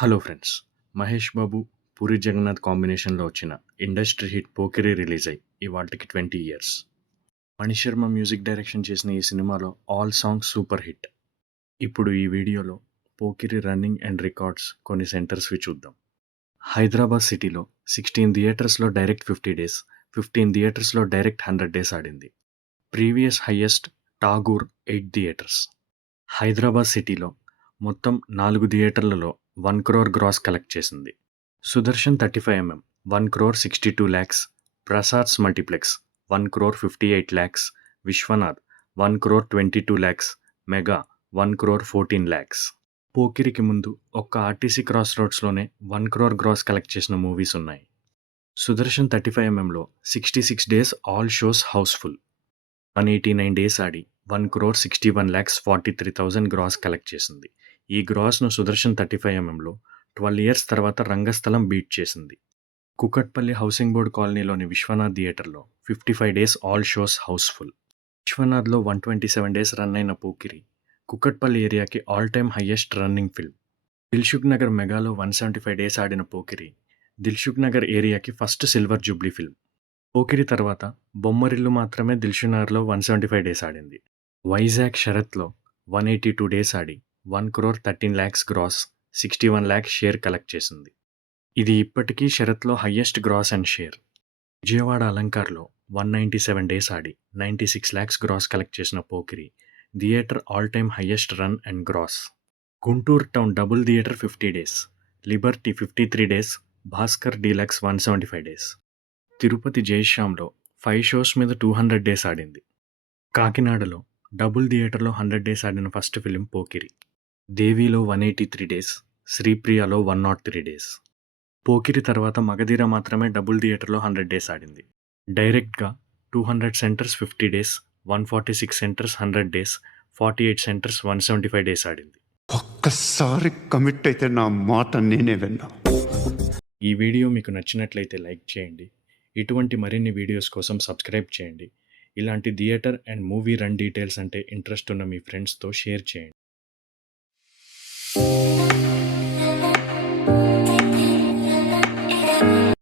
Hello friends. 'Mahesh Babu, Puri Jagannadh' కాంబినేషన్‌లో వచ్చిన industry hit 'Pokiri' release అయ్యి ఇవాల్టికి 20 ఇయర్స్. మణిశర్మ మ్యూజిక్ డైరెక్షన్ చేసిన ఈ సినిమాలో ఆల్ సాంగ్స్ సూపర్ హిట్. ఇప్పుడు ఈ వీడియోలో 'పోకిరి' రన్నింగ్ అండ్ రికార్డ్స్ కొన్ని సెంటర్స్‌వి చూద్దాం. హైదరాబాద్ సిటీలో 16 థియేటర్స్‌లో డైరెక్ట్ 50 డేస్, 15 థియేటర్స్‌లో డైరెక్ట్ 100 డేస్ ఆడింది. Previous highest 'Tagore' 8 theatres. Hyderabad సిటీలో మొత్తం 4 థియేటర్లలో 1 క్రోర్ గ్రాస్ కలెక్ట్ చేసింది. Sudarshan 35mm 1,62 lakhs, Prasads multiplex 1,58 lakhs, Viswanath 1,22 lakhs, mega 1,14 lakhs. పోకిరికి ముందు ఒక్క ఆర్టీసీ క్రాస్ రోడ్స్లోనే 1 crore గ్రాస్ కలెక్ట్ చేసిన మూవీస్ ఉన్నాయి. సుదర్శన్ 35mmలో 66 days all shows housefull, 189 days ఆడి 1,61,43,000 గ్రాస్ కలెక్ట్ చేసింది. ఈ గ్రాస్ను సుదర్శన్ 35mmలో 12 years తర్వాత రంగస్థలం బీట్ చేసింది. కుకట్పల్లి హౌసింగ్ బోర్డ్ కాలనీలోని విశ్వనాథ్ థియేటర్లో 55 days ఆల్ షోస్ హౌస్ఫుల్. విశ్వనాథ్లో 127 days రన్ అయిన పోకిరి కుకట్పల్లి ఏరియాకి all time highest running film. Dilsukhnagar మెగాలో 175 days ఆడిన పోకిరి దిల్సుఖ్ నగర్ ఏరియాకి first silver jubilee film. Pokiri తర్వాత బొమ్మరిల్లు మాత్రమే దిల్సుఖ్ నగర్లో 175 days ఆడింది. వైజాగ్ శరత్లో 182 days ఆడి 1,13 lakhs gross, 61 lakhs share collect చేసింది. ఇది ఇప్పటికీ శరత్లో highest gross and share. Vijayawada అలంకార్లో 197 days ఆడి 96 lakhs గ్రాస్ కలెక్ట్ చేసిన Pokiri theatre all time highest run and gross. Guntur town double theatre 50 days, Liberty 53 days, Bhaskar deluxe 175 days. Tirupati జయశ్యామ్లో 5 shows మీద 200 days ఆడింది. కాకినాడలో డబుల్ థియేటర్లో 100 days ఆడిన ఫస్ట్ ఫిలిం పోకిరి. దేవిలో 183 days, శ్రీప్రియలో 103 days. పోకిరి తర్వాత మగధీర మాత్రమే డబుల్ థియేటర్లో 100 days ఆడింది. డైరెక్ట్గా 200 centres 50 days, 146 centres 100 days, 48 centres 175 days ఆడింది. ఒక్కసారి కమిట్ అయితే నా మాట నేనే విన్నా. ఈ వీడియో మీకు నచ్చినట్లయితే లైక్ చేయండి. ఇటువంటి మరిన్ని వీడియోస్ కోసం సబ్స్క్రైబ్ చేయండి. ఇలాంటి theatre and movie run details అంటే ఇంట్రెస్ట్ ఉన్న మీ ఫ్రెండ్స్తో షేర్ చేయండి.